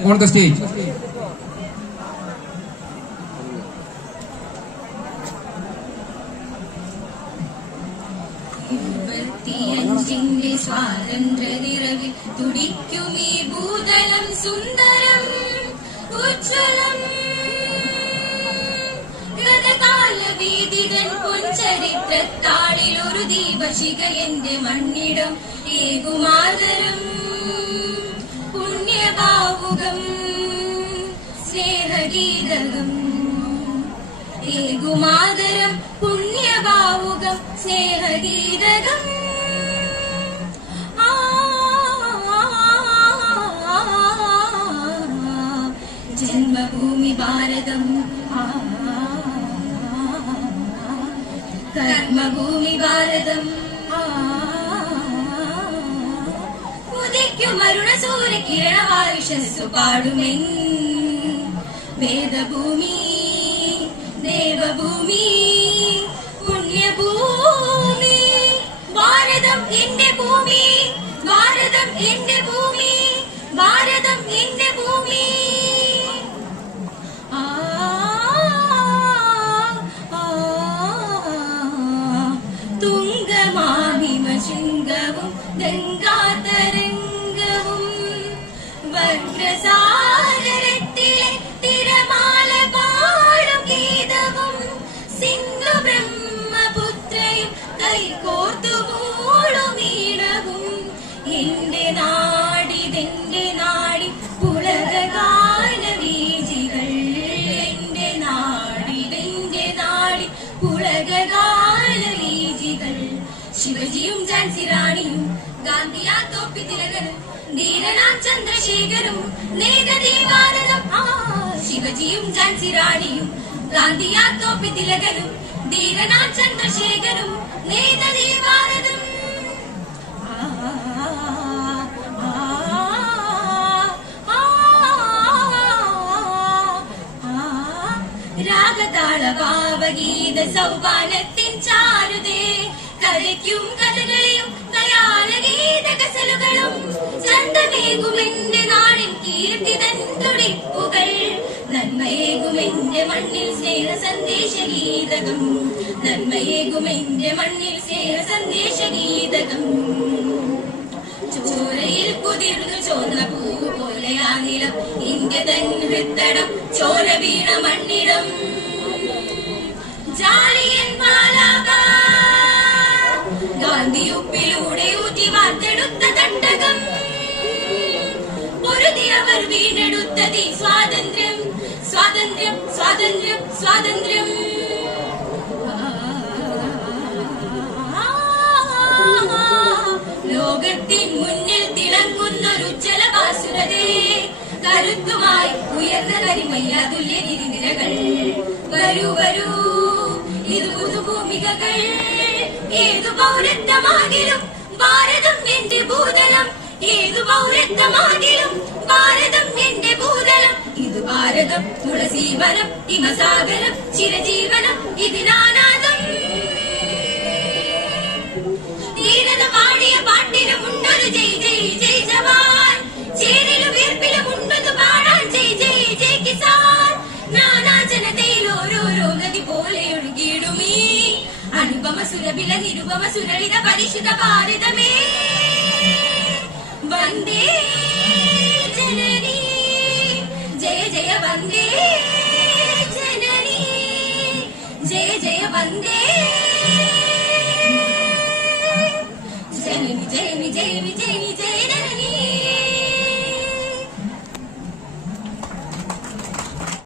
on the stage. സ്വാതന്ത്ര്യ നിറവിൽ തുടിക്കുമീ ഭൂതലം സുന്ദരം ഉജ്ജ്വലം ഗതകാലവേദികൻ പൊൻചരിത്രത്താളിൽ ഒരു ദീപശിഖ എന്റെ മണ്ണിടം ഏകുമാതരം പുണ്യഭാവുകം സ്നേഹഗീതകം ഏകുമാതരം പുണ്യഭാവുകം സ്നേഹഗീതകം ജന്മഭൂമി ഭാരതം കർമ്മഭൂമി ഭാരതം ഉദിക്കും അരുണ സൂര്യ കിരണവായുഷസ്സു പാടുമെൻ വേദഭൂമി ദേവഭൂമി പുണ്യഭൂമി ഭാരതം എന്റെ ഭൂമി ഭാരതം എന്റെ ഭൂമി ഭാരതം എന്റെ ഭൂമി ശൃംഗവും ഗംഗാതരംഗവും വക്രസാഗരത്തിലെ തിരമാല പാടും ഗീതവും സിന്ധു ബ്രഹ്മപുത്രയും കൈകോർത്തു മൂളും ഈണവും എന്റെ നാടിതെന്റെ നാടി പുളകഗാന വീജികൾ എന്റെ നാടിതെന്റെ നാടി പുളകഗാന വീജികൾ ശിവജിയും ഝാൻസി റാണിയും ഗാന്ധിയാ തോപ്പി തിലകനും ധീരനാം ചന്ദ്രശേഖരും നേതതീ ഭാരതം ശിവജിയും ഝാൻസി റാണിയും ഗാന്ധിയാ തോപ്പി തിലകനും ധീരനാം ചന്ദ്രശേഖരും നേതതീ ഭാരതം രാഗതാള ഭാവഗീത സൗപാനത്തിൻ ചാരുതേ കഥയ്ക്കും കഥകളിയും ദയാലഗീത ഗസലുകളും ചന്തമേകുമെന്റെ നാടിൻ കീർത്തിതൻ തുടിപ്പുകൾ നന്മയേകുമെന്റെ മണ്ണിൽ സ്നേഹ സന്ദേശ ഗീതകം നന്മയേകുമെന്റെ മണ്ണിൽ സ്നേഹ സന്ദേശ ഗീതകം ചോരയിൽ കുതിർന്നു ചോന്ന പൂ പോലെയാ നിലം ഇന്ത്യ തൻ ഹൃത്തടം ചോര വീണ മണ്ണിടം ജാലിയൻ വാലാബാഗ് ഗാന്ധിയുപ്പിലൂടെ ഊറ്റി വാർത്തെടുത്ത തട്ടകം പൊരുതിയവർ വീണ്ടെടുത്തതി സ്വാതന്ത്ര്യം സ്വാതന്ത്ര്യം സ്വാതന്ത്ര്യം സ്വാതന്ത്ര്യം ലോകത്തിൻ മുന്നിൽ തിളങ്ങുന്നൊരുജ്ജല ഭാസുരതേ കരുത്തുമായി ഉയർന്ന കരിമയ്യ തുല്യനിരകൾ വരൂ വരൂ ഇത് പുതുഭൂമികകൾ ഏതു പൗരത്വമാകിലും ഭാരതം എന്റെ ഭൂതലം ഏതു പൗരത്വമാകിലും ഭാരതം എന്റെ ഭൂതലം ഇത് ഭാരതം തുളസീവനം ഹിമസാഗരം ചിരജീവനം ഇതിനാനാദം ധീരത പാടിയ പാട്ടിനും ഉണ്ടൊരു ജയ് ജയ് ജയ് ജവാൻ ചേരിലും വീർപ്പിലും ഉണ്ടത് പാടാൻ ജയ് ജയ് ജയ് കിസാൻ നാനാ ജനതയിൽ ഓരോരോ നദി പോലെ ഒഴുകിയിടുമീ അനുപമ സുരഭില നിരുപമ സുരളിത പരിശുദ്ധ ഭാരതമേ വന്ദേ ജനനി ജയ ജയ വന്ദേ ജനനി ജയ ജയ വന്ദേ